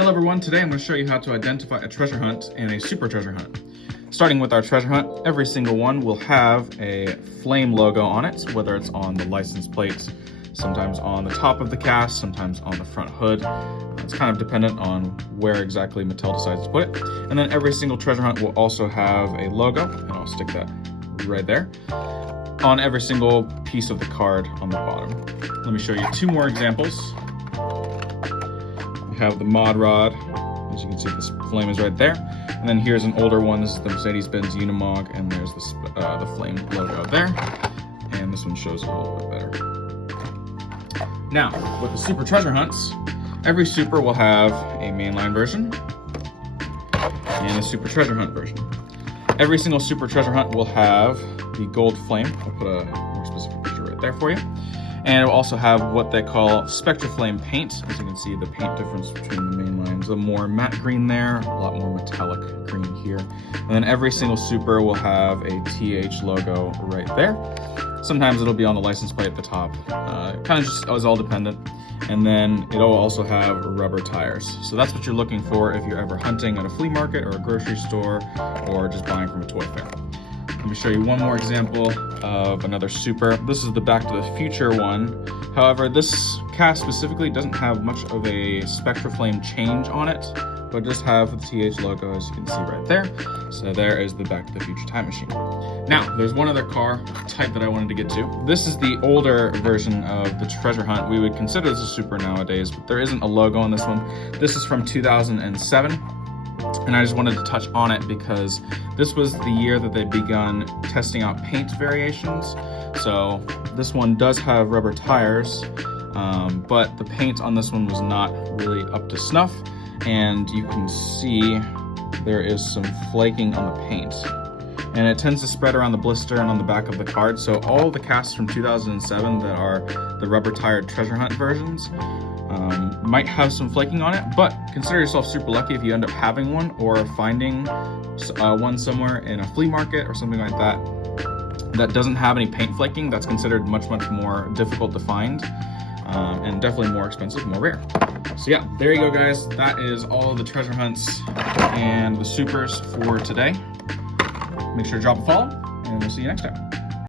Hello everyone, today I'm going to show you how to identify a treasure hunt and a super treasure hunt. Starting with our treasure hunt, every single one will have a flame logo on it, whether it's on the license plate, sometimes on the top of the cast, sometimes on the front hood. It's kind of dependent on where exactly Mattel decides to put it. And then every single treasure hunt will also have a logo, and I'll stick that right there, on every single piece of the card on the bottom. Let me show you two more examples. We have the mod rod. As you can see, this flame is right there. And then here's an older one. This is the Mercedes-Benz Unimog, and there's this, the flame logo there. And this one shows it a little bit better. Now, with the super treasure hunts, every super will have a mainline version and a super treasure hunt version. Every single super treasure hunt will have the gold flame. I'll put a more specific picture right there for you. And it will also have what they call Spectraflame paint. As you can see, the paint difference between the main lines. The more matte green there, a lot more metallic green here. And then every single super will have a TH logo right there. Sometimes it'll be on the license plate at the top. Kind of just is all dependent. And then it'll also have rubber tires. So that's what you're looking for if you're ever hunting at a flea market or a grocery store or just buying from a toy fair. Let me show you one more example of another super. This is the Back to the Future one. However, this cast specifically doesn't have much of a Spectraflame change on it, but just have the TH logo, as you can see right there. So there is the Back to the Future time machine. Now, there's one other car type that I wanted to get to. This is the older version of the treasure hunt. We would consider this a super nowadays, but there isn't a logo on this one. This is from 2007. And I just wanted to touch on it because this was the year that they'd begun testing out paint variations. So this one does have rubber tires, but the paint on this one was not really up to snuff. And you can see there is some flaking on the paint. And it tends to spread around the blister and on the back of the card. So all the casts from 2007 that are the rubber tired treasure hunt versions might have some flaking on it, but consider yourself super lucky if you end up having one or finding one somewhere in a flea market or something like that that doesn't have any paint flaking. That's considered much more difficult to find and definitely more expensive, more rare. So yeah, there you go guys. That is all of the treasure hunts and the supers for today. Make sure to drop a follow and we'll see you next time.